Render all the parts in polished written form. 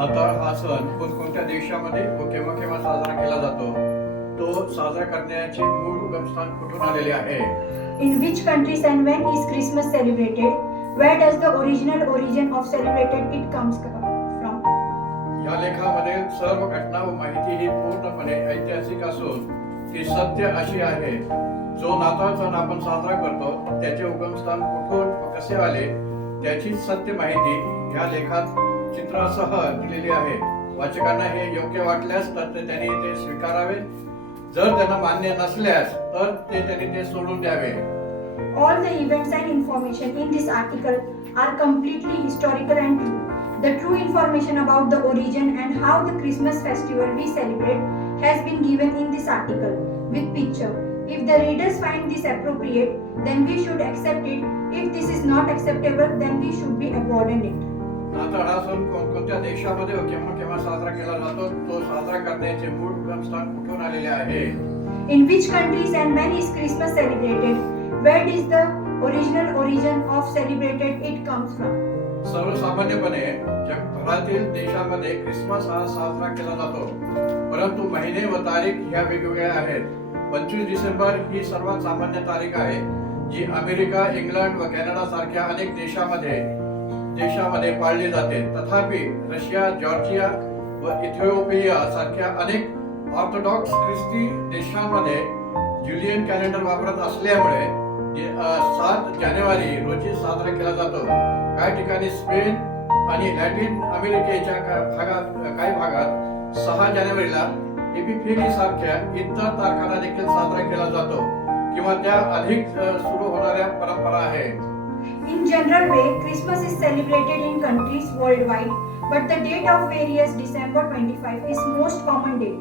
आता हा सण कोणकोणत्या देशामध्ये व केव्हा केव्हा साजरा केला जातो, तो साजरा करण्याचे मूळ उगमस्थान कुठून आलेले आहे? In which countries and when is Christmas celebrated? Where does the original origin of celebrated it comes from? या लेखामध्ये सर्व घटना व माहिती ही पूर्णपणे ऐतिहासिक असून ती सत्य अशी आहे. जो नाताळ सण आपण साजरा करतो त्याचे उगमस्थान कुठून व कसे आले त्याची सत्य माहिती या लेखात चित्रासह दिलेली आहे. वाचकांना हे योग्य वाटल्यास तर त्यांनी ते स्वीकारावे, जर त्यांना मान्य नसल्यास तर त्यांनी ते सोडून द्यावे. All the events and information in this article are completely historical and true. The true information about the origin and how the Christmas festival we celebrate has been given in this article with picture. If the readers find this appropriate, then we should accept it. If this is not acceptable, then we should be avoiding it. नाताळ हा सण कोणत्या देशामध्ये व केव्हा केव्हा साजरा केला जातो, तो साजरा करण्याचे मूळ उगमस्थान कुठून आलेले आहे? In which countries and when is Christmas celebrated? Where is the original origin of celebrated it comes from? सर्वसामान्यपणे जगभरातील देशांमध्ये ख्रिसमस हा साजरा केला जातो, परंतु महिने व तारीख ह्या वेगवेगळ्या आहेत. 25 डिसेंबर ही सर्वात सामान्य तारीख आहे, जी अमेरिका, इंग्लंड व कॅनडा सारख्या अनेक देशामध्ये पाळली जाते. तथापि रशिया, जॉर्जिया व इथिओपिया सारख्या अनेक ऑर्थोडॉक्स ख्रिस्ती देशांमध्ये ज्युलियन कॅलेंडर वापरत असल्यामुळे 7 जानेवारी रोजी साजरा केला जातो. काही ठिकाणी स्पेन आणि लॅटिन अमेरिकेच्या काही भागात 6 जानेवारीला एपिफेनी सारख्या इतर तारखांना देखील साजरा केला जातो किंवा त्या अधिक सुरू होणाऱ्या परंपरा आहेत. In general way, Christmas is celebrated in countries worldwide, but the date of various December 25 is most common date,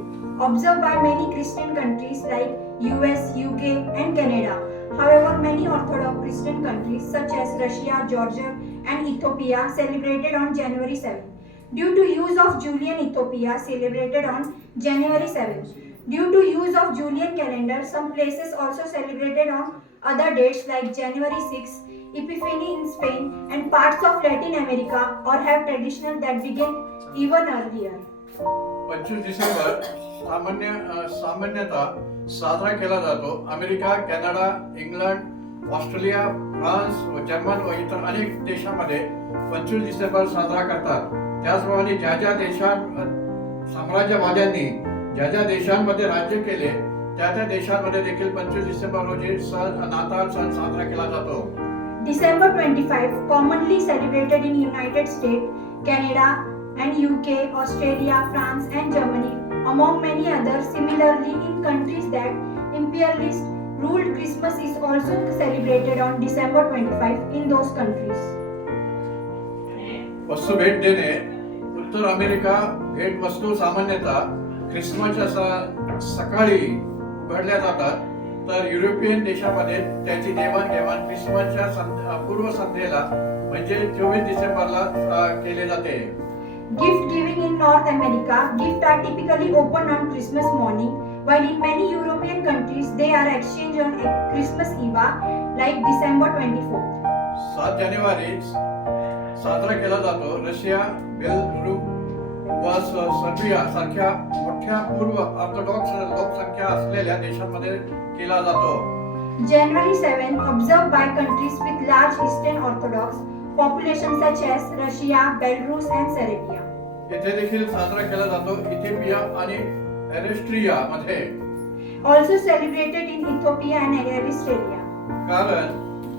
observed by many Christian countries like US, UK and Canada. However, many Orthodox Christian countries such as Russia, Georgia and Ethiopia celebrated on January 7. Due to use of Julian, Ethiopia celebrated on January 7. Due to use of Julian calendar, some places also celebrated on other dates like January 6, Epiphany in Spain and parts of Latin America, or have traditional that begin even earlier. 25 December सामान्यतः साजरा केला जातो. America, Canada, England, Australia, France व German व इतर अनेक देशांमध्ये 25 डिसेंबर साजरा करतात. त्याचप्रमाणे ज्या साम्राज्यवाद्यांनी ज्या देशांमध्ये राज्य केले त्या देशांमध्ये देखील 25 डिसेंबर रोजी नाताळ सण साजरा केला जातो. December 25 commonly celebrated in United States, Canada and UK, Australia, France and Germany, among many others. Similarly, in countries that imperialist ruled, Christmas is also celebrated on December 25 in those countries. वस्तू भेट देणे. उत्तर America भेट वस्तू सामान्यतः ख्रिसमसच्या सकाळी उघडल्या जातात, तर युरोपियन देशामध्ये त्याची देवाणघेवाण ख्रिसमसच्या पूर्व संध्येला म्हणजे 24 डिसेंबरला केले जाते. Gift giving in North America, gifts are typically opened on Christmas morning, while in many European countries they are exchanged on Christmas Eve, like December 24th. 7 जानेवारी साजरा केला जातो. रशिया, बेलारूस व सर्बिया सारख्या मोठ्या पूर्व ऑर्थोडॉक्स लोकसंख्या असलेल्या देशांमध्ये केला जातो. January 7 observed by countries with large Eastern Orthodox population such as Russia, Belarus and Serbia. येथे देखील साजरा केला जातो. इथिओपिया आणि एरिट्रिया मध्ये. Also celebrated in Ethiopia and Eritrea. कारण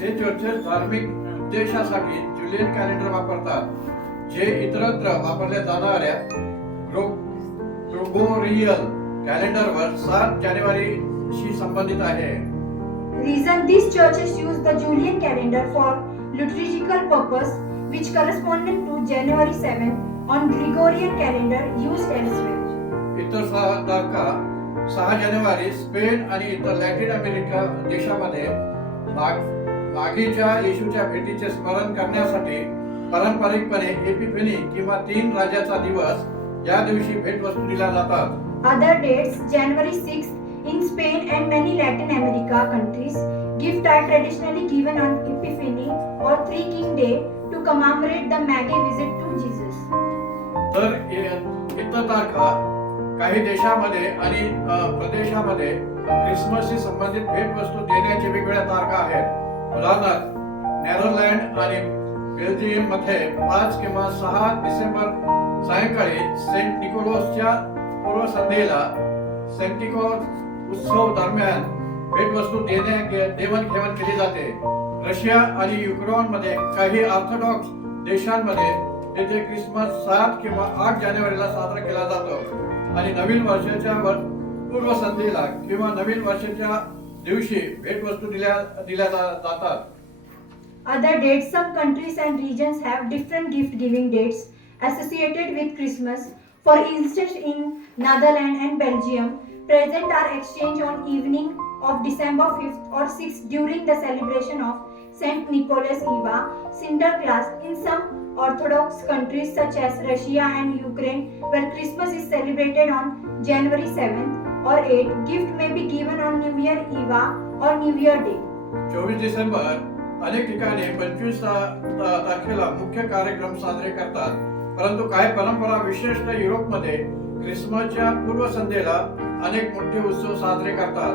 ते चर्चेस धार्मिक उद्देशासाठी ज्युलियन कॅलेंडर वापरतात, जे इतरत्र वापरल्या जाणाऱ्या ग्रेगोरियन कॅलेंडरवर 7 जानेवारीशी संबंधित आहे. Reason these churches use the Julian calendar for liturgical purpose, which corresponded to January 7 on Gregorian calendar used elsewhere. इतर तारखा 6 जानेवारी स्पेन आणि इतर लॅटिन अमेरिका देशामध्ये मागीच्या येशूच्या भेटीचे स्मरण करण्यासाठी पारंपरिकपणे एपिफेनी किंवा 3 राजाचा दिवस या दिवशी भेटवस्तू दिल्या जातात. Other dates, January 6th in Spain and many Latin America countries, gifts are traditionally given on Epiphany or Three King Day to commemorate the Magi visit to Jesus. तर इतर तारखा काही देशामध्ये आणि प्रदेशामध्ये ख्रिसमसशी संबंधित भेटवस्तू देण्याच्या वेगवेगळ्या तारखा आहेत. उदाहरणार्थ नेदरलँड आणि बेल्जियम मध्ये 5 किंवा 6 डिसेंबर सायंकाळी सेंट निकोलसच्या पूर्वसंध्येला सेंट निकोलस उत्सव दरम्यान भेटवस्तू देवाणघेवाण केली जाते. रशिया आणि युक्रेनमध्ये काही ऑर्थोडॉक्स देशांमध्ये येथे क्रिसमस 7 किंवा 8 जानेवारीला साजरा केला जातो आणि नवीन वर्षाच्या पूर्वसंध्येला किंवा नवीन वर्षाच्या दिवशी भेटवस्तू दिल्या जातात. Other dates, some countries and regions have different gift giving dates associated with Christmas. For instance, in Netherlands and Belgium, presents are exchanged on evening of December 5th or 6th during the celebration of Saint Nicholas Eva, Sinterklaas. In some Orthodox countries such as Russia and Ukraine, where Christmas is celebrated on January 7th or 8th, gift may be given on New Year Eve or New Year Day. 24 December अनेक ठिकाणी 25 तारखेला मुख्य कार्यक्रम साजरे करतात, परंतु काही परंपरा विशेषतः युरोपमध्ये ख्रिसमसच्या पूर्वसंध्येला अनेक मोठे उत्सव साजरे करतात.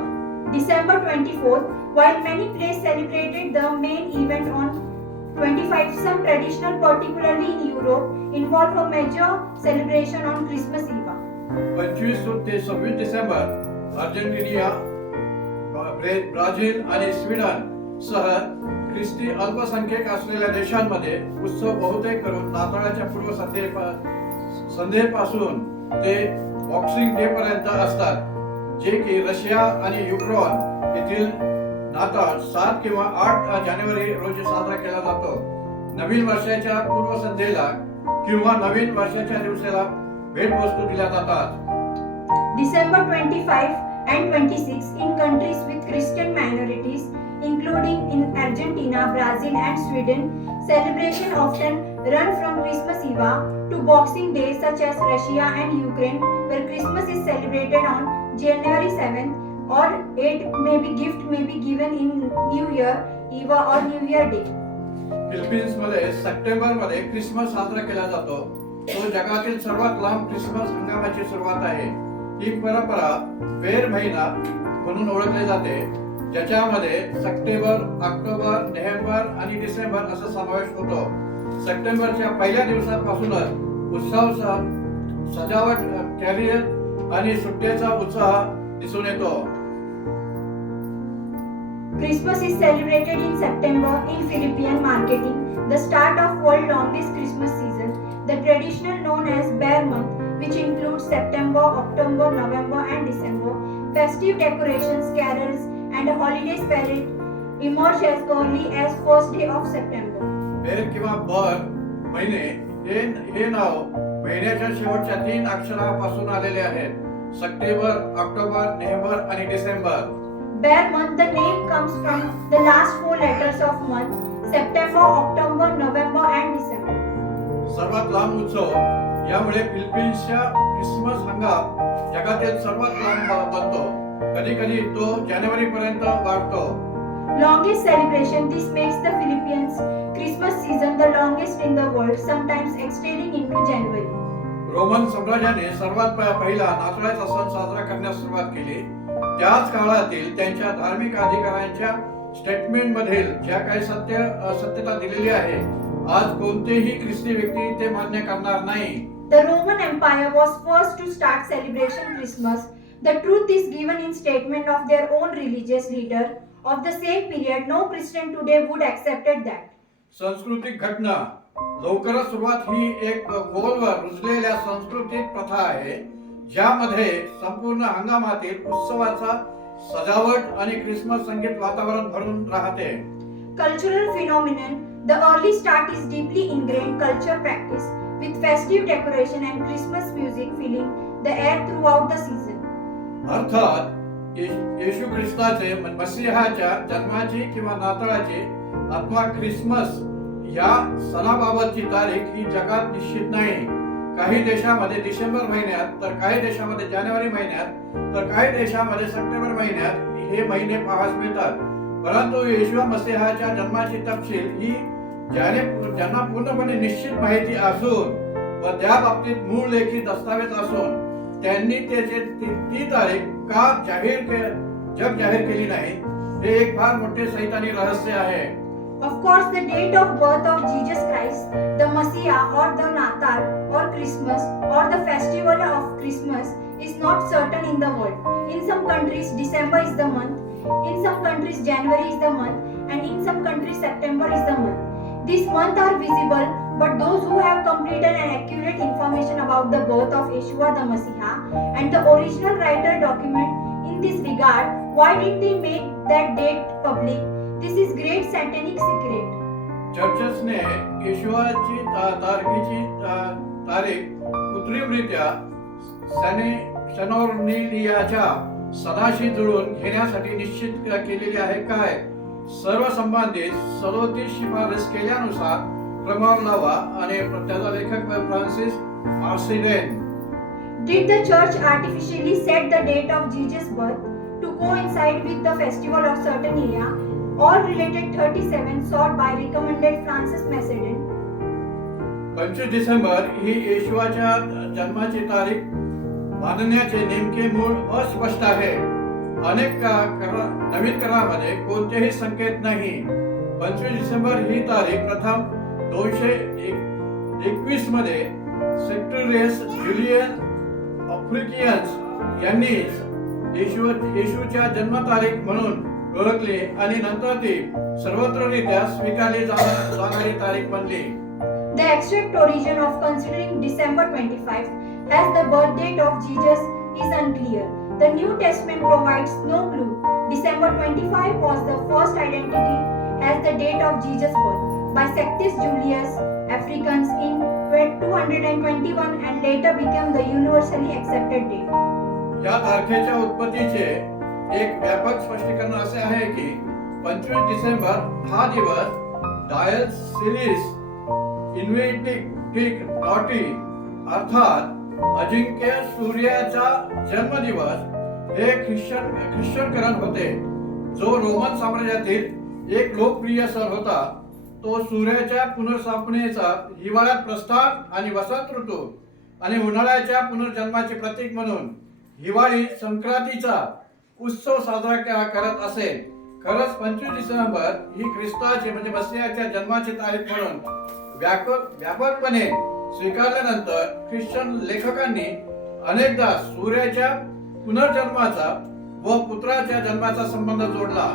December 24th, while many places celebrated the main event on 25th, some traditional, particularly in Europe, involve a major celebration on Christmas Eve. 25 ते 26 डिसेंबर अर्जेंटिना, ब्राझील आणि स्वीडन सह ख्रिस्ती अल्पसंख्याक असलेल्या देशांमध्ये उत्सव बहुतेक करून नाताळाच्या संध्येपासून ते बॉक्सिंग डे पर्यंत असतात, जे की रशिया आणि युक्रेन येथील नाताळ 7 किंवा 8 जानेवारी रोजी साजरा केला जातो. नवीन वर्षाच्या पूर्वसंध्येला किंवा नवीन वर्षाच्या दिवसाला भेटवस्तू दिल्या जातात. December 25 and 26 in countries with Christian minorities, including in Argentina, Brazil and Sweden, celebration often run from Christmas Eve to Boxing Day, such as Russia and Ukraine, where Christmas is celebrated on January 7th or 8th. Gift may be given in New Year Eve or New Year Day. Philippines मध्ये September मध्ये Christmas साजरा केला जातो. तो जगातील सर्वात लांब Christmas हंगामाची सुरुवात आहे. ही परंपरा बेर महिना म्हणून ओळखली जाते, ज्याच्यामध्ये सप्टेंबर, ऑक्टोबर, नोव्हेंबर आणि डिसेंबर असा समावेश होतो. सप्टेंबरच्या पहिल्या दिवसापासूनच उत्सव, सजावट, कॅरियर आणि सुट्टीचा उत्साह दिसून येतो. Christmas is celebrated in September in Philippine marketing, the start of world longest Christmas season. The traditional known as Bear Month, which includes September, October, November and December. Festive decorations, carols and a holiday spirit emerge as early as first day of September. बेर किंवा बर महिने हे नाव महिन्याच्या शेवटच्या 3 अक्षरापासून आलेले आहेत. September, October, November आणि December. Bear month, the name comes from the last 4 letters of month: September, October, November and December. सर्वात लांब उत्सव यामुळे फिलिपिन्सच्या ख्रिसमस हंगाम जगातील सर्वात लांब बनतो. कधी कधी तो जानेवारी पर्यंत वाढतो. Longest celebration, this makes the Philippines Christmas season the longest in the world, sometimes extending into January. Roman साम्राज्याने सर्वात पहिला नाताळाचा सण साजरा करण्यास सुरुवात केली. त्याच काळातील त्यांच्या धार्मिक अधिकाऱ्यांच्या स्टेटमेंट मधील ज्या काही सत्यता दिलेली आहे, आज कोणतेही ख्रिस्ती व्यक्ती ते मान्य करणार नाही. The Roman Empire was first to start celebration Christmas. The truth is given in statement of their own religious leader of the same period. No Christian today would accepted that. सांस्कृतिक घटना लवकरच सुरुवात ही एक गोलवर रुजलेल्या सांस्कृतिक प्रथा आहे, ज्यामध्ये संपूर्ण हंगामातील उत्सवाचा सजावट आणि ख्रिसमस संगीत वातावरण भरून राहते. Cultural phenomenon. The early start is deeply ingrained culture practice with festive decoration and Christmas music filling the air throughout the season. अर्थात येशू ख्रिस्ताचे मसीहाच्या जन्माची किंवा नाताळाची अथवा ख्रिसमस या सणाबाबतची तारीख ही जगात निश्चित नाही. काही देशामध्ये डिसेंबर महिन्यात, तर काही देशामध्ये जानेवारी महिन्यात, तर काही देशामध्ये सप्टेंबर महिन्यात हे महिने पाहायला मिळतात. परंतु येशू मसीहाच्या जन्माची तपशील ही ज्यांना पूर्णपणे निश्चित माहिती असून व त्या बाबतीत मूळ लेखी दस्तावेज असून त्यांनी ती तारीख का जाहीर केली नाही हे एक फार मोठे सैतानी रहस्य आहे. Of course, the date of birth of Jesus Christ, the Messiah, or the Natal, or Christmas, or the festival of Christmas is not certain in the world. In some countries, December is the month. In some countries, January is the month, and in some countries, September is the month. These months are visible, but those who have completed and accurate information about the birth of Yeshua the Messiah and the original writer document in this regard, why did they make that date public? This is great satanic secret. चर्चेसने येशूची तारीख कृत्रिमरित्या सनोर्निलियाच्या सणाशी जुळून घेण्यासाठी निश्चित केलेली आहे काय? सर्व संबंधित 37 शिफारस केल्यानुसार क्रमावर लावा आणि त्याचा लेखक Francis आर्सिडेन. Did the church artificially set the date of Jesus' birth to coincide with the festival of Saturnalia, all related 37 sought by recommended Francis Macedon? 25 December ही येशूच्या जन्माची तारीख मानण्याचे नेमके मूळ अस्पष्ट आहे. अनेक नवीन करारामध्ये कोणतेही संकेत नाही. 25 डिसेंबर ही तारीख प्रथम 221 मध्ये सेक्टोरियस ज्युलियन आफ्रिकियन्स यांनी येशूच्या जन्मतारीख म्हणून ओळखली आणि नंतर ती सर्वत्ररित्या स्वीकारली जाणारी तारीख बनली. The exact origin of considering December 25 as the birth date of Jesus is unclear. The New Testament provides no clue. December 25 was the first identity as the date of Jesus' birth by Sextus Julius Africanus in 221 and later became the universally accepted date. या तारखेच्या उत्पत्तीचे एक व्यापक स्पष्टीकरण असे आहे की 25 डिसेंबर हा दिवस डायलसिलिस इन्व्हेंटिक नॉटी अर्थात अजिंक्य सूर्याचा जन्मदिवस हे ख्रिश्चनकरण होते, जो रोमन साम्राज्यातील एक लोकप्रिय सण होता. तो सूर्याच्या पुनर्स्थापनेचा हिवाळ्यात प्रस्थान आणि वसंत ऋतू आणि उन्हाळ्याच्या पुनर्जन्माचे प्रतीक म्हणून हिवाळी संक्रांतीचा उत्सव साजरा करत असे. खरंच 25 डिसेंबर ही ख्रिस्ताची म्हणजे मसीहाच्या जन्माची तारीख म्हणून व्यापकपणे स्वीकारल्यानंतर ख्रिश्चन लेखकांनी अनेकदा सूर्याच्या पुनर्जन्माचा व पुत्राच्या जन्माचा संबंध जोडला.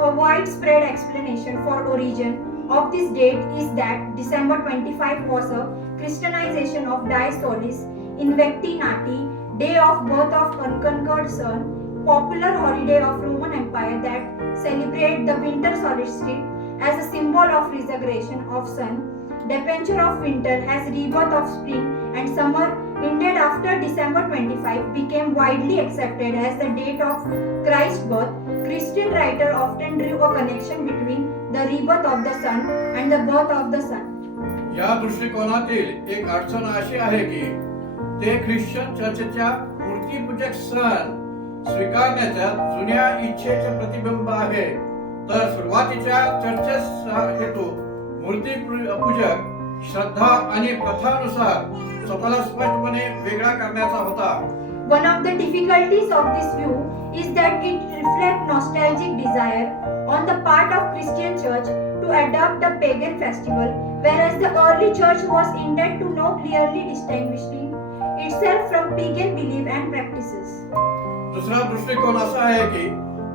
A widespread explanation for origin of this date is that December 25 was a Christianization of Dies Solis Invicti Nati, day of birth of unconquered sun, popular holiday of Roman Empire that celebrate the winter solstice as a symbol of resurrection of sun. Departure of winter as rebirth of spring and summer ended after December 25 became widely accepted as the date of Christ's birth. Christian writers often drew a connection between the rebirth of the sun and the birth of the sun. या दृष्टिकोनातील एक अडचण अशी आहे की ते Christian चर्चच्या मूर्तिपूजक सण स्वीकारण्याच्या जुन्या इच्छेचे प्रतिबिंब आहे. तर सुरुवातीच्या चर्चेचा हेतू मूर्तिपूजक श्रद्धा आणि प्रथानुसार स्वतःला स्पष्टपणे वेगळा करण्याचा होता. One of the difficulties of this view is that it reflects nostalgic desire on the part of Christian church to adopt the pagan festival, whereas the early church was intended to know clearly distinguishing itself from pagan belief and practices. दुसरा दृष्टिकोन असा आहे की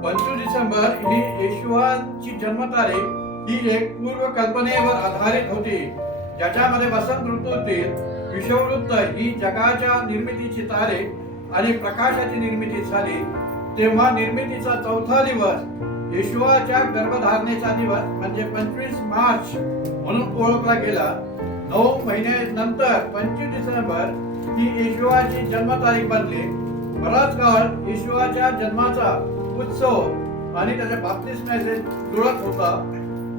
25 डिसेंबर ही येशूची जन्मतारीख ही एक पूर्व कल्पनेवर आधारित होती, ज्याच्यामध्ये वसंत ऋतूतील विषुववृत्त ही जगाच्या निर्मितीची तारीख आणि प्रकाशाची निर्मिती झाली. तेव्हा निर्मितीचा चौथा दिवस येशूच्या गर्भधारणेचा दिवस म्हणजे 25 मार्च म्हणून ओळखला गेला. 9 महिन्यानंतर 25 डिसेंबर ही येशूची जन्मतारीख बनली. बराच काळ येशूच्या जन्माचा उत्सव आणि त्याच्या बाप्तिस्माचे जुळत होता.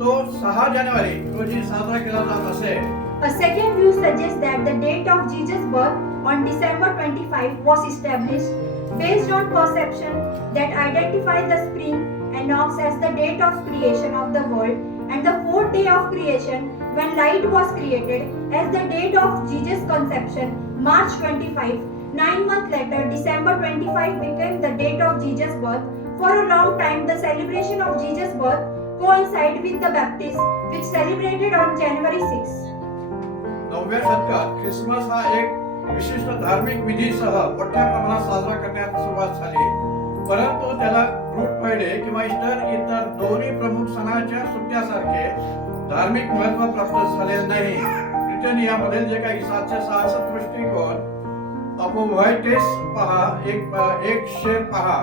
तो 6 जानेवारी रोजी साजरा केला जात असे. A second view suggests that the date of Jesus' birth on December 25 was established based on perception that identifies the spring equinox as the date of creation of the world and the fourth day of creation when light was created as the date of Jesus' conception, March 25. 9 months later, December 25 became the date of Jesus' birth. For a long time, the celebration of Jesus' birth coincided with the baptism, which celebrated on January 6. 9व्या शतकात Christmas हा एक विशिष्ट धार्मिक विधीसह मोठ्या प्रमाणात साजरा करण्यास सुरुवात झाली, परंतु त्याला गुड फ्रायडे किंवा इतर दोन्ही प्रमुख सणाच्या सुट्ट्यासारखे धार्मिक महत्त्व प्राप्त झालेले नाही. ब्रिटनियामधील जे काही 766 दृष्टिकोन अपोव्हायटेस पहा, एक शेर पहा.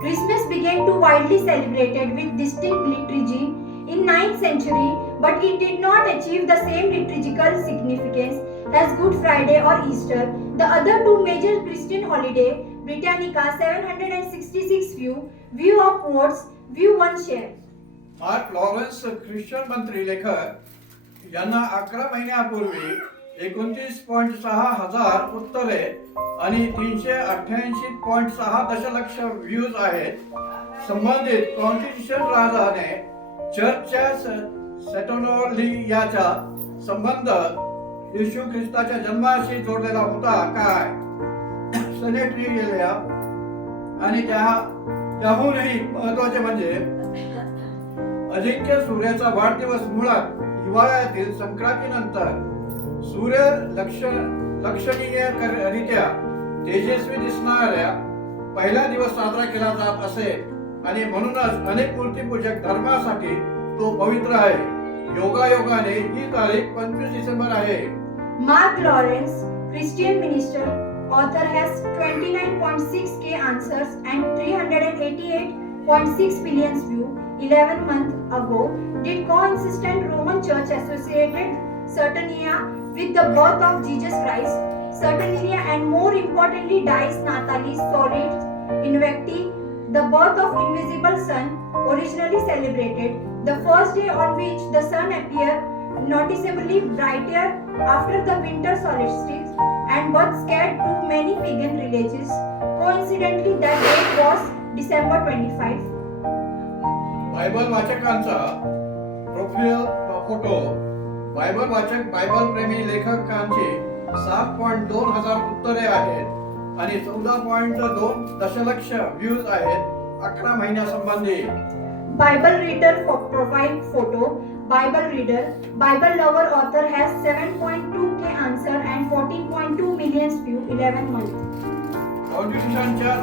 Christmas began to widely celebrated with distinct liturgy in 9th century, but it did not achieve the same liturgical significance as Good Friday or Easter. The other two major Christian holiday, Britannica 766 view of quotes, view 1 share. Mark Lawrence Christian मंत्री लेखक यांना 11 महिन्यापूर्वी 29.6 हजार उत्तरे आणि 388.6 दशलक्ष views आहेत. संबंधित कॉन्स्टिट्यूशन राजाने चर्चच्या सेटोनोलियाचा संबंध येशू ख्रिस्ताच्या जन्माशी जोडलेला होता काय? सेनेटरिया आणि त्याहूनही महत्वाचे म्हणजे अजिंक्य सूर्याचा वाढदिवस मुळात हिवाळ्यातील संक्रांतीनंतर सूर्य लक्षणीयरित्या तेजस्वी दिसणाऱ्या पहिला दिवस साजरा केला जात असे आणि म्हणूनच अनेक मूर्तीपूजक धर्मासाठी तो पवित्र आहे. योगायोगाने ही तारीख 25 डिसेंबर आहे. Mark Lawrence, Christian minister, author, has 29.6k answers and 388.6 billion views. 11 months ago, did consistent Roman Church associated Saturnalia with the birth of Jesus Christ. Saturnalia and more importantly Dies Natalis Solis Invicti, the birth of invisible sun, originally celebrated the first day on which the sun appeared noticeably brighter after the winter solstice, and but scared to many pagan religions. Coincidentally, that date was December 25. Bible वाचकांचा profile photo. Bible वाचक Bible प्रेमी लेखकांची 7.2 हजार उत्तरे आहेत आणि 14.2 दशलक्ष views आहेत 11 महिन्यासंबंधी. Bible reader profile photo. Bible reader, Bible lover author has 7.2k answer and 14.2 million view. 11 months. कॉन्स्टिट्यूशनच्या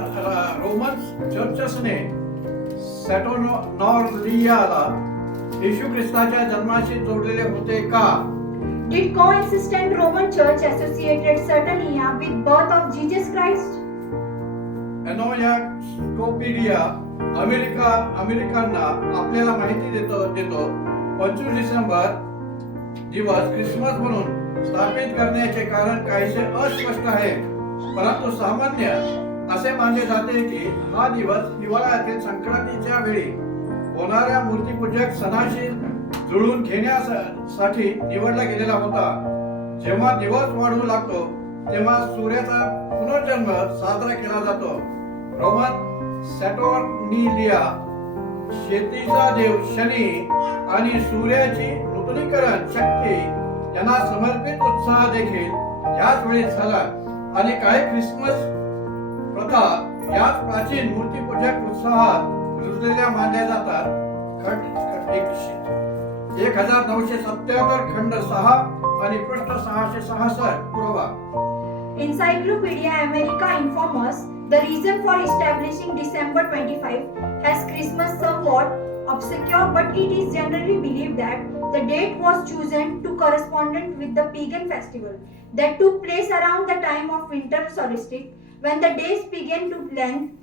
Roman चर्चने सेटोनोलियाला येशू ख्रिस्ताच्या जन्माशी जोडलेले होते का? Did consistent Roman Church associated Saturnalia with birth of Jesus Christ? एनोयास्कोपीडिया अमेरिकांना आपल्याला माहिती देतो 25 डिसेंबर दिवस ख्रिसमस म्हणून स्थापित करण्याचे कारण काहीसे अस्पष्ट आहे, परंतु सामान्य असे मानले जाते की हा दिवस हिवाळ्यातील संक्रांतीच्या वेळी होणाऱ्या मूर्तीपूजक सणाशी जुळवून घेण्यासाठी निवडला गेलेला होता. जेव्हा दिवस वाढू लागतो तेव्हा सूर्याचा पुनर्जन्म साजरा केला जातो. रोमन सॅटर्निलिया शेतीचा देव शनी आणि सूर्याची नूतनीकरण शक्ती यांना समर्पित उत्साह देखील याच वेळी झाला आणि काही ख्रिसमस प्रथा याच प्राचीन मूर्तीपूजक उत्साहात रुजलेल्या मानल्या जातात. 1977 खंड 6 आणि पृष्ठ 666 पुरावा. Encyclopedia America informs us the reason for establishing December 25 as Christmas somewhat obscure, but it is generally believed that the date was chosen to correspond with the pagan festival that took place around the time of winter solstice, when the days began to lengthen.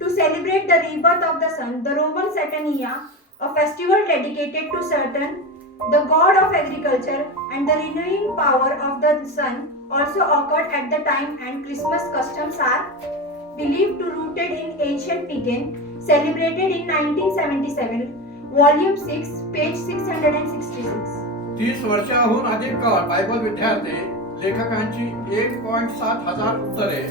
To celebrate the rebirth of the sun, the Roman Saturnalia, a festival dedicated to Saturn, the god of agriculture and the renewing power of the sun, also occurred at the time, and Christmas customs are believed to rooted in ancient pagan, celebrated in 1977, volume 6, page 666. 30 वर्षाहून अधिक काळ Bible विद्यार्थी लेखकांची 1.7 हजार उत्तरे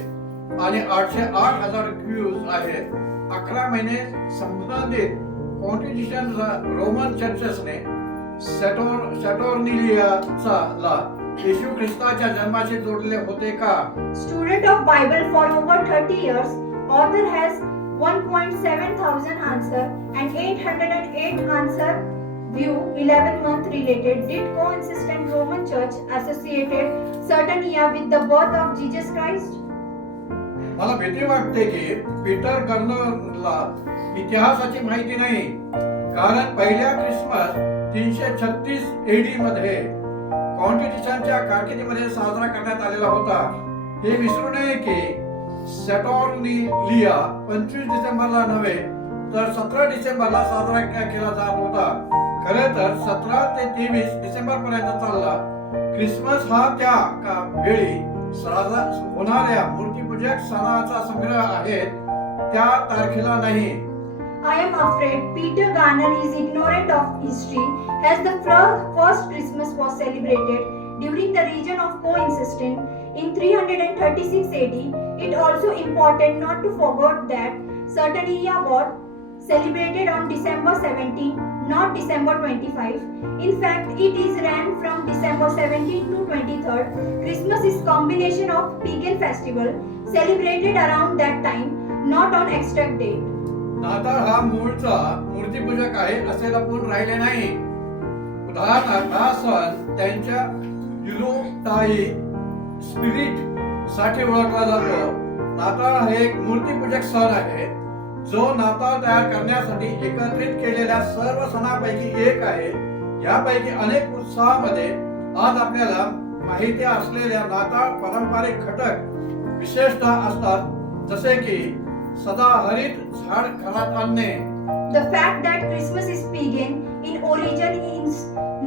आणि 808 हजार views आहेत. 11 महिने संबंधित कॉन्स्टिट्यूशन रोमन चर्चने सॅटर्निलियाचा येशू ख्रिस्ताच्या जन्माशी जोडलेले होते का? Student of Bible for over 30 years, author has 1.7 thousand answer and 808 answer view 11 month related. Did consistent Roman Church associated certain year with the birth of Jesus Christ? मला भीती वाटते की पीटर गर्नरला इतिहासाची माहिती नाही, कारण पहिल्या ख्रिसमस 336 एडी मध्ये कॉन्स्टिट्यूशनच्या कारकिर्दीमध्ये साजरा करण्यात आलेला होता. हे विसरू नये की सॅटर्निलिया 25 डिसेंबरला नव्हे तर 17 डिसेंबरला साजरा केला जात होता. खरे तर 17 ते 23 डिसेंबर पर्यंत चालला. ख्रिसमस हा त्या वेळी साजरा होणाऱ्या मूर्तिपूजक सणाचा संग्रह आहे, त्या तारखेला नाही. I am afraid Peter Garner is ignorant of history, as the first Christmas was celebrated during the region of coexistence in 336 AD. It also important not to forget that Saturnalia was celebrated on December 17, not December 25. In fact, it is ran from December 17 to 23rd. Christmas is combination of pagan festival celebrated around that time, not on exact date. नाताळ हा मूळचा मूर्तिपूजक आहे असे लपून राहिले नाही. उदाहरणार्थ हा सण त्यांच्या युलोटाई स्पिरिट साठी ओळखला जातो. नाताळ हे एक मूर्तिपूजक सण आहे जो नाताळ तयार करण्यासाठी एकत्रित केलेल्या सर्व सणांपैकी एक आहे. यापैकी अनेक उत्सवामध्ये आज आपल्याला माहिती असलेल्या नाताळ पारंपरिक घटक विशेषतः असतात, जसे की सदाहरित झाड घरात आणणे. The fact that Christmas is pagan in origin is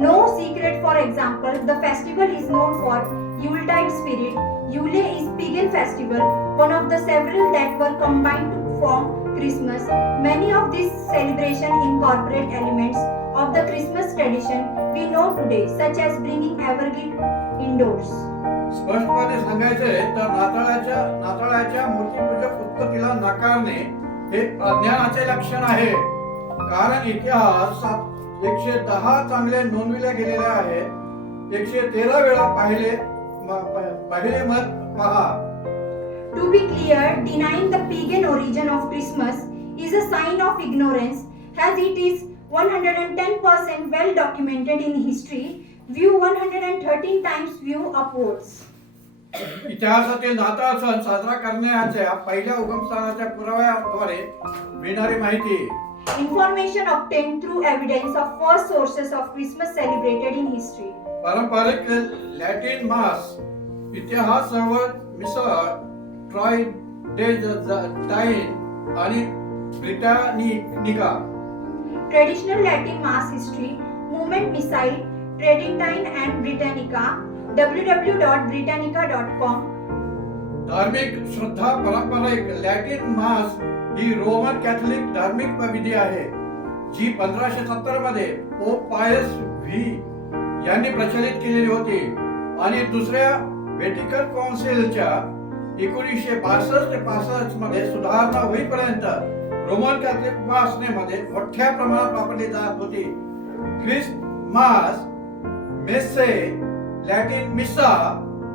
no secret. For example, the festival is known for Yuletide spirit. Yule is pagan festival, one of the several that were combined to form Christmas. Many of these celebrations incorporate elements of the Christmas tradition we know today, such as bringing evergreen indoors. स्पष्टपणे सांगायचे तर नाताळाच्या मूर्तिपूजक उत्पत्तीला नाकारणे हे अज्ञानाचे लक्षण आहे. कारण इतिहासात 110 चांगले नोंदविले गेलेले आहे. 113 वेळा पाहिले मत पहा. To be clear, denying the pagan origin of Christmas is a sign of ignorance, as it is 110% well documented in history. View 113 times view upwards. इतिहासातील नाताळ सण साजरा करण्याच्या पहिल्या उगमस्थानाच्या पुराव्याद्वारे मिळणारी माहिती. Information obtained through evidence of first sources of Christmas celebrated in history. पारंपरिक Latin मास इतिहास सर्व मिसळ ट्रायडेंटाईन आणि Britannica. Traditional Latin Mass history, movement missile, Tridentine and Britannica, www.britannica.com. धार्मिक श्रद्धा पारंपरिक लॅटिन मास ही रोमन कॅथलिक धार्मिक विधी आहे, जी 1570 मध्ये पोप पायस व्ही यांनी प्रचलित केलेली होती आणि दुसऱ्या व्हॅटिकन काउन्सिलच्या 1962 ते 65 मध्ये सुधारणा होईपर्यंत रोमन कॅथलिक मासनेमध्ये मोठ्या प्रमाणात वापरली जात होती. ख्रिसमास, मेसे, लॅटिन मिसा,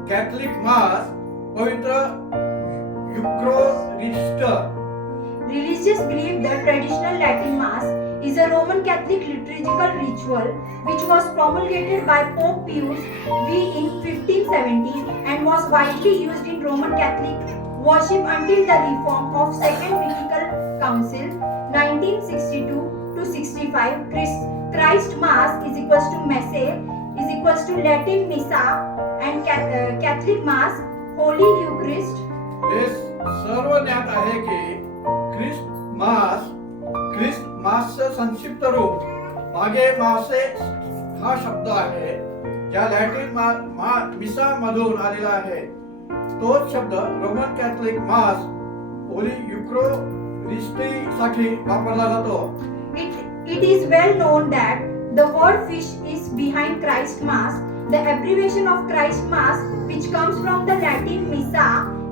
कॅथलिक मास, पवित्र युक्रोरिस्ट. Religious believe that traditional Latin Mass is a Roman Catholic liturgical ritual which was promulgated by Pope Pius V in 1570 and was widely used in Roman Catholic worship until the reform of Second Vatican Council 1962 to 65. Christ Mass is equals to Messe is equals to Latin Missa and Catholic Mass Holy Eucharist. हे सर्व ज्ञात आहे की ख्रिसमासचं संक्षिप्त रूप मागे मासे हा शब्द आहे, ज्या लॅटिन मिसा मधून आलेला आहे. तोच शब्द रोमन कॅथलिक मास होली युक्रोरिस्टी साठी वापरला जातो. It is well known that the word fish is behind Christ Mass, the abbreviation of Christ Mass, which comes from the Latin Missa.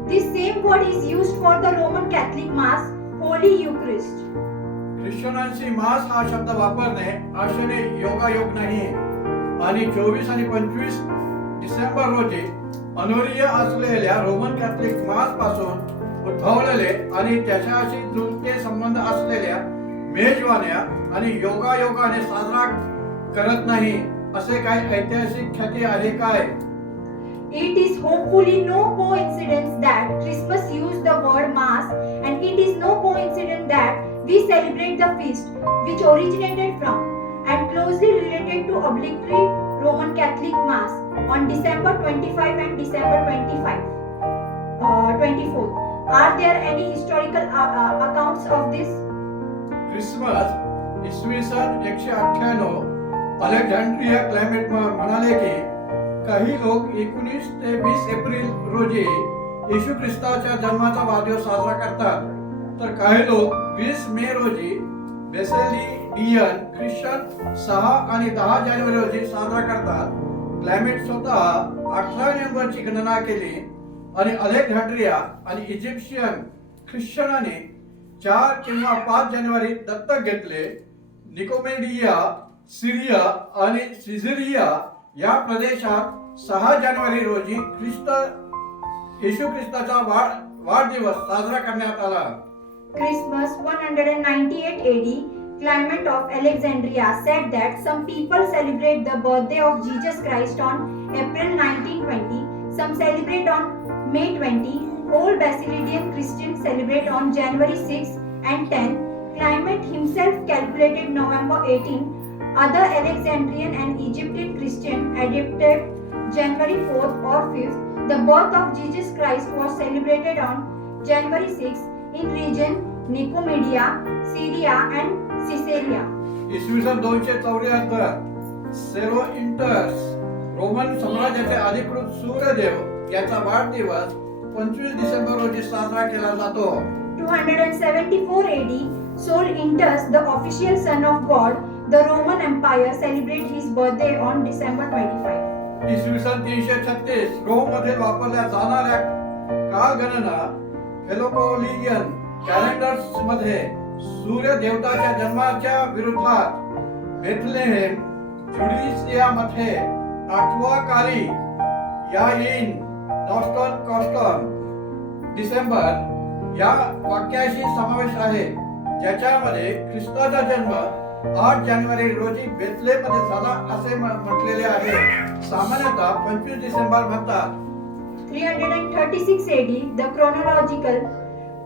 This same word is used for the Roman Catholic Mass, Holy Eucharist. ख्रिश्चनांची मास हा शब्द वापरणे आशेने योगायोग नाही आणि 24 आणि 25 डिसेंबर रोजी अनोरीय असलेल्या रोमन कॅथलिक मास पासून उद्भवलेले आणि त्याच्याशी जुळते संबंध असलेल्या मेजवान्या आणि योगायोगाने साजरा करत नाही असे काही ऐतिहासिक ख्याती आहे काय? It is hopefully no coincidence that Christmas used the word Mass, and it is no coincidence that we celebrate the feast which originated from and closely related to obligatory Roman Catholic Mass on December 25 and December 24. Are there any historical accounts of this? Christmas इसवी सन 198 Alexandria climate म्हणाले की काही लोक 19 ते 20 April रोजी येशू ख्रिस्ताच्या जन्माचा वाढदिवस साजरा करतात, तर काही लोक 20 मे रोजी बेसेलिडियन ख्रिश्चन 6 आणि 10 जानेवारी रोजी साजरा करतात. क्लायमेट स्वतः 18 नोव्हेंबरची गणना केली आणि अलेक्झांड्रिया आणि इजिप्शियन ख्रिश्चनाने 4 किंवा 5 जानेवारी दत्तक घेतले. निकोमेडिया, सीरिया आणि सिझिलिया या प्रदेशात 6 जानेवारी रोजी येशू ख्रिस्ताचा वाढदिवस साजरा करण्यात आला. Christmas 198 AD, Clement of Alexandria said that some people celebrate the birthday of Jesus Christ on April 1920, some celebrate on May 20, all Basilidian Christians celebrate on January 6 and 10. Clement himself calculated November 18. Other Alexandrian and Egyptian Christians adopted January 4th or 5th. The birth of Jesus Christ was celebrated on January 6th in region Nicomedia, Syria and Caesarea. इसवी सन 274 सेरोइंटस Roman साम्राज्याचे अधिकृत सूर्यदेव याचा वाढदिवस 25 डिसेंबर रोजी साजरा केला जातो. 274 AD, Sol Intus, the official son of God, the Roman Empire, celebrate his birthday on December 25. इसवी सन 336 रोम मध्ये वापरल्या जाणाऱ्या कालगणना फेलोकोलियन कॅलेंडर्स मध्ये सूर्य देवताच्या जन्माच्या विरोधात बेथलेहेम जुडिशियामध्ये 8व्या काली याइन नॉस्टन कॉस्टन डिसेंबर या वाक्याशी समावेश आहे, ज्याच्यामध्ये ख्रिस्ताचा जन्म 8 जानेवारी रोजी बेथलेहमध्ये झाला असे म्हटलेले आहे. सामान्यतः 25 डिसेंबर म्हणतात. 336 AD, the chronological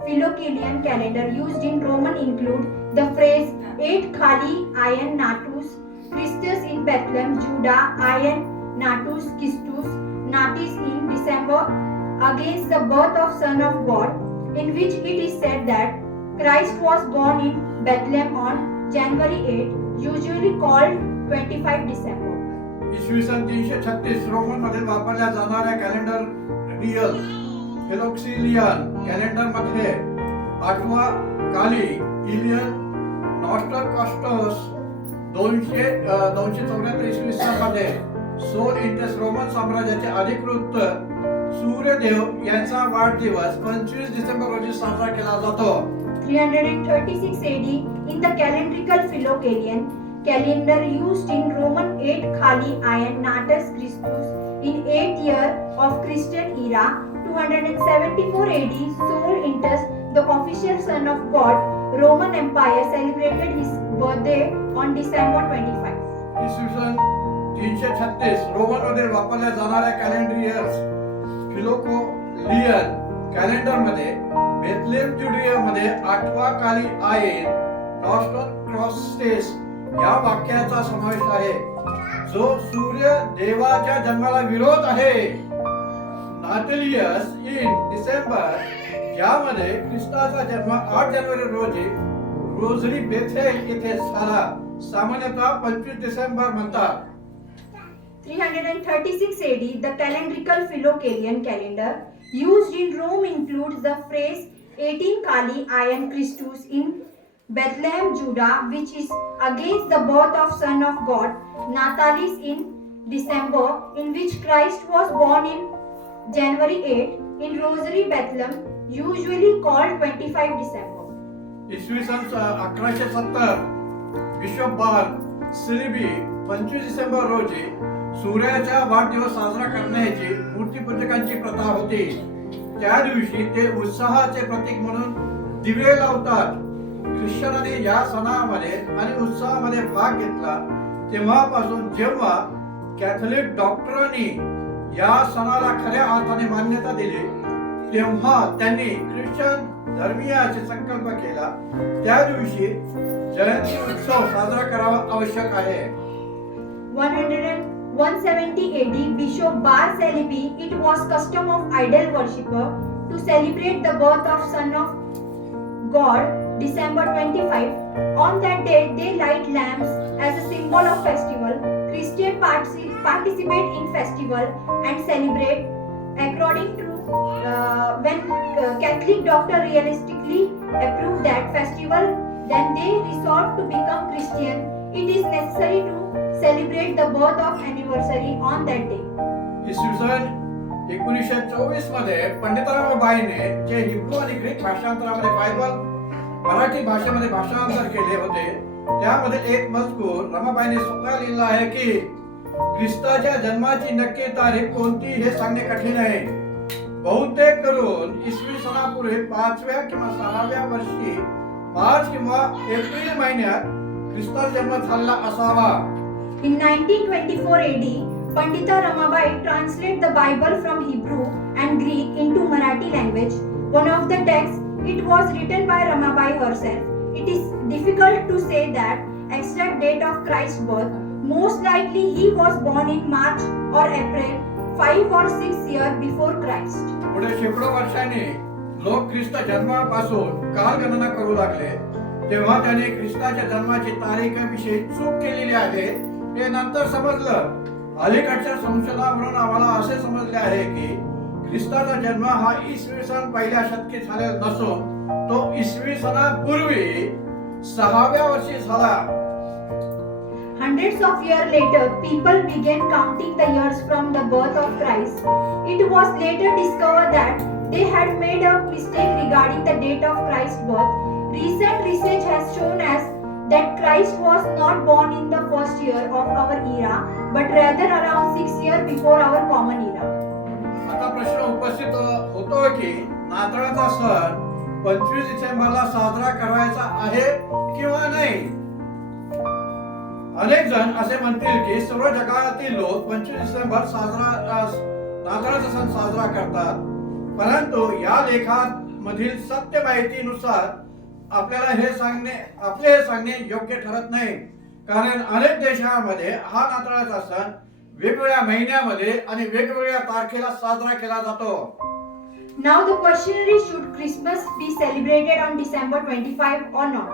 Philocalian calendar used in Roman include the phrase 8 Khali Ion Natus Christus in Bethlehem, Judah, Ion Natus Christus Natis in December against the birth of Son of God, in which it is said that Christ was born in Bethlehem on January 8, usually called 25 December. इसवी सन 336 Roman मध्ये वापरल्या जाणाऱ्या calendar real फेलोक्सिलियन calendar मध्ये 8वा काली Ilion नॉस्टरकॉस्टस 274 इसवी सन मध्ये soul Indus Roman साम्राज्याचे अधिकृत सूर्यदेव यांचा वाढदिवस 25 डिसेंबर रोजी साजरा केला जातो. 336 AD, in the calendrical Philocalian calendar used in Roman 8 Khali Ion Natus Christus in 8th year of Christian era. 274 AD, Sol Intus, the official son of God, Roman Empire, celebrated his birthday on December 25. इसवी सन 336 Roman मध्ये वापरल्या जाणाऱ्या कॅलेंडरियर्स फिलोकोलियन calendar मध्ये Bethlehem जुडिया मध्ये 8वा काली आयेन नॉस्टन क्रॉस्टेस या वाक्याचा समावेश आहे, जो सूर्य देवाच्या जन्माला विरोध आहे. नाटेलियस इन डिसेंबर यामध्ये ख्रिस्ताचा जन्म 8 जानेवारी रोजी रोझरी बेथेल येथे झाला. सामान्यतः 25 डिसेंबर म्हणतात. 336 AD, the calendrical Philocalian calendar used in Rome includes the phrase 18 Kali Ion Christus in Bethlehem, Judah, which is against the birth of Son of God, Natalis in December, in which Christ was born in January 8, in Rosary, Bethlehem, usually called 25 December. इसवी सन 1170 bishop बार सिलिबी 25 डिसेंबर रोजी सूर्याचा वाढदिवस साजरा करण्याची मूर्तीपूजकांची प्रथा होती. त्या दिवशी ते उत्साहाचे प्रतीक म्हणून दिवे लावतात. ख्रिश्चनांनी या सणामध्ये आणि उत्साहामध्ये भाग घेतला तेव्हापासून जेव्हा कॅथलिक डॉक्टरांनी या सणाला खऱ्या अर्थाने मान्यता दिली तेव्हा त्यांनी ख्रिश्चन धर्मीयाचे संकल्प केला. त्या दिवशी जयंती उत्सव साजरा करावा आवश्यक आहे. 170 AD, Bishop Bar Celebi, it was custom of idol worshipper to celebrate the birth of Son of God, December 25. On that day, they light lamps as a symbol of festival. Christians participate in festival and celebrate according to when Catholic doctor realistically approve that festival, then they resolve to become Christian. It is necessary to celebrate the birth of anniversary on that day. इसवी सन 1924 मध्ये पंडित रमाबाईने जे Hebrew आणि Greek भाषांतरामध्ये Bible Marathi भाषेमध्ये भाषांतर केले होते त्यामध्ये एक मजकूर रमाबाईने स्वतः लिहिला आहे की ख्रिस्ताच्या जन्माची नक्की तारीख कोणती हे सांगणे कठीण आहे. बहुतेक करून इसवी सनापूर्वी 5व्या किंवा 6व्या वर्षी मार्च किंवा एप्रिल महिन्यात ख्रिस्ताचा जन्म झाला असावा. In 1924 AD, Pandita Ramabai translated the Bible from Hebrew and Greek into Marathi language. One of the texts, it was written by Ramabai herself. It is difficult to say that exact date of Christ's birth. Most likely he was born in March or April, 5 or 6 years before Christ. पुढे शेकडो वर्षांनी लोक ख्रिस्त जन्मापासून कालगणना करू लागले तेव्हा त्याने ख्रिस्ताच्या जन्माची तारीखेविषयी चूक केलेली आहे हे नंतर समजलं. अलीकडच्या संशोधनावरून आम्हाला असे समजले आहे की ख्रिस्ताचा जन्म हा इसवी सन पहिल्या शतकी झालेला नसून तो इसवी सनापूर्वी 6व्या वर्षी झाला. Hundreds of years later, people began counting the years from the birth of Christ. It was later discovered that they had made a mistake regarding the date of Christ's birth. Recent research has shown us that Christ was not born in the first year of our era, but rather around 6 years before our common era. आता प्रश्न उपस्थित होतो की नाताळाचा सण 25 डिसेंबरला साजरा करायचा आहे किंवा नाही. अनेक जण असे म्हणतील की सर्व जगातील लोक 25 डिसेंबर नाताळाचा सण साजरा करतात, परंतु या लेखात मधील सत्य माहितीनुसार आपल्याला हे सांगणे योग्य ठरत नाही. कारण अनेक देशांमध्ये हा नाताळाचा सण वेगवेगळ्या महिन्यामध्ये आणि वेगवेगळ्या तारखेला साजरा केला जातो. Now the question is, should Christmas be celebrated on December 25 or not?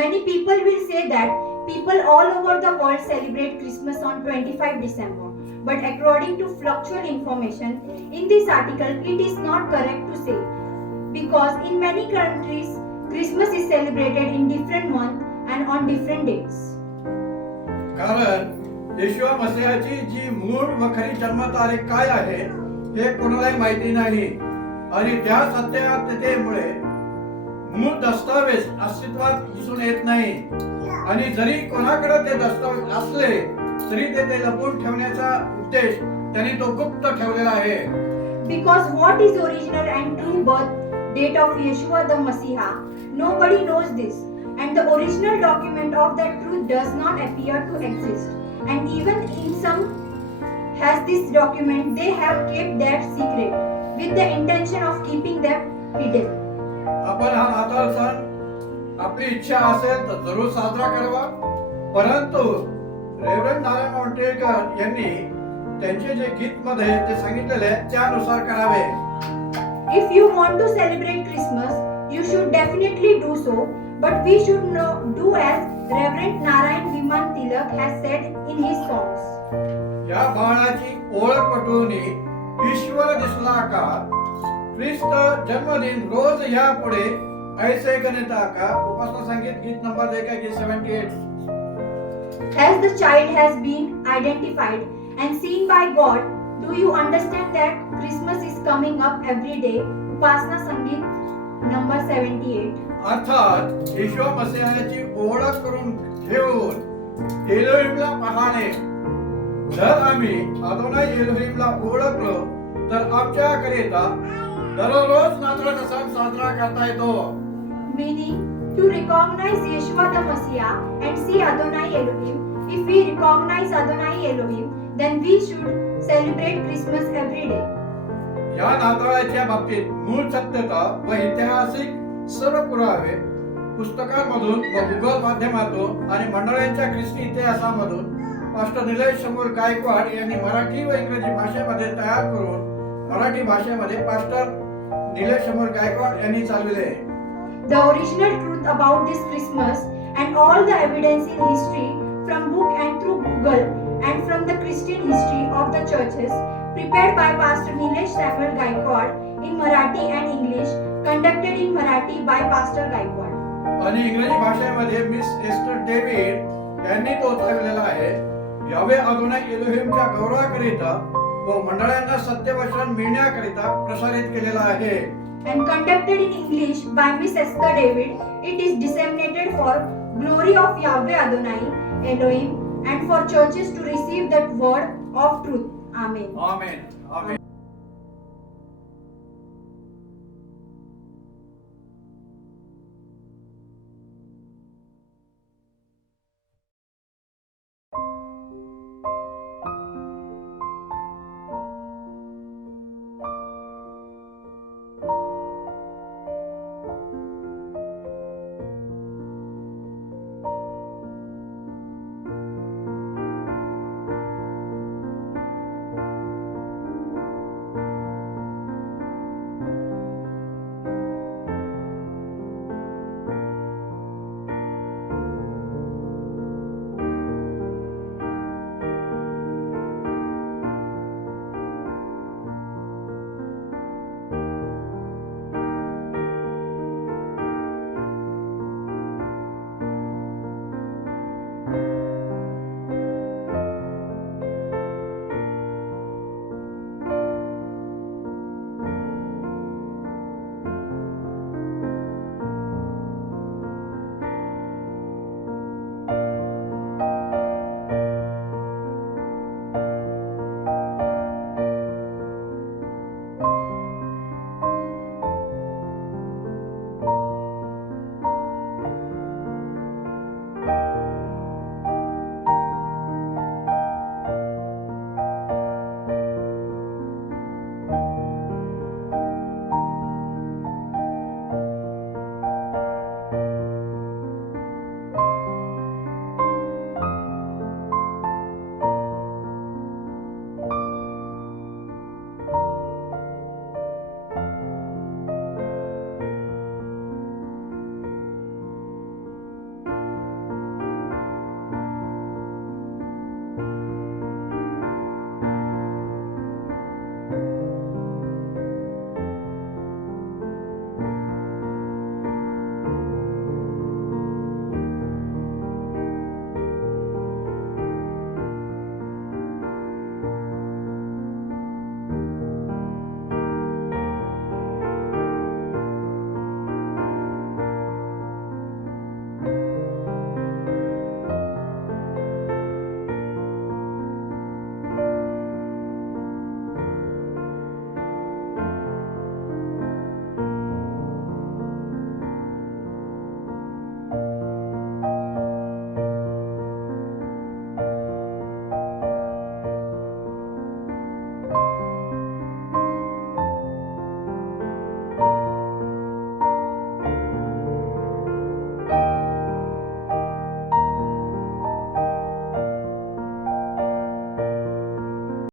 Many people will say that people all over the world celebrate Christmas on 25 December. But according to factual information in this article, it is not correct to say, because in many countries Christmas is celebrated in different months and on different dates. कारण येशू मसीहाची जी मूळ व खरी जन्मतारीख काय आहे हे कोणालाही माहिती नाही आणि त्या सत्यतेमुळे मूळ दस्तावेज अस्तित्वात दिसून येत नाही आणि जरी कोणाकडे ते दस्तावेज असले तरी ते लपवून ठेवण्याचा उद्देश त्यांनी तो गुप्त ठेवलेला आहे. Because what is original and true birth date of Yeshua the Messiah, nobody knows this, and the original document of that truth does not appear to exist, and even in some has this document, they have kept that secret with the intention of keeping them hidden. आपण हा नाताळ सण आपली इच्छा असेल तर जरूर साजरा करावा, परंतु रेव्हरंड नारायण ओंटेकर यांनी त्यांचे जे गीत मध्ये ते सांगितलेले त्यानुसार करावे. If you want to celebrate Christmas, you should definitely do so, but we should do as Reverend Narayan Viman Tilak has said in his songs. या बाळाची ओळख पटवून ईश्वर दिसला का, ख्रिस्त जन्मदिन रोज यापुढे ऐसे गणिता का. उपासना संगीत गीत number 78. As the child has been identified and seen by God, do you understand that Christmas is coming up every day? Upasana Sangeet number 78. अर्थात येशू मसीहाची ओळख करून घेऊन एलोहिमला पाहणे जर आम्ही अदोनाई एलोहिमला ओळखलो तर आमच्याकरिता दररोज नाताळचा सण साजरा करता येतो. Meaning, to recognize Yeshua the Messiah and see Adonai Elohim. If we recognize Adonai Elohim, then we should celebrate Christmas every day. या नाताळाच्या बाबतीत मूळ सत्यता व ऐतिहासिक सर्व पुरावे पुस्तकांमधून व गुगल माध्यमातून आणि मंडळांच्या ख्रिस्ती इतिहासामधून पास्टर निलेश शमूल गायकवाड यांनी मराठी व इंग्रजी भाषेमध्ये तयार करून मराठी भाषेमध्ये पास्टर निलेश शमूल गायकवाड यांनी चालविले. The original truth about this Christmas and all the evidence in history from book and through Google and from the Christian history of the churches prepared by Pastor Nilesh Samuel Gaikwad in Marathi and English, conducted in Marathi by Pastor Gaikwad. आणि इंग्रजी भाषेमध्ये miss ester David यांनी तो चालविलेला आहे. यावे अदोनाई एलोहिमच्या गौरवाकरिता व मंडळांना सत्यवचन मिळण्याकरिता प्रसारित केलेला आहे. And conducted in English by Miss Esther David, it is disseminated for glory of Yahweh Adonai Elohim and for churches to receive that word of truth. Amen. Amen.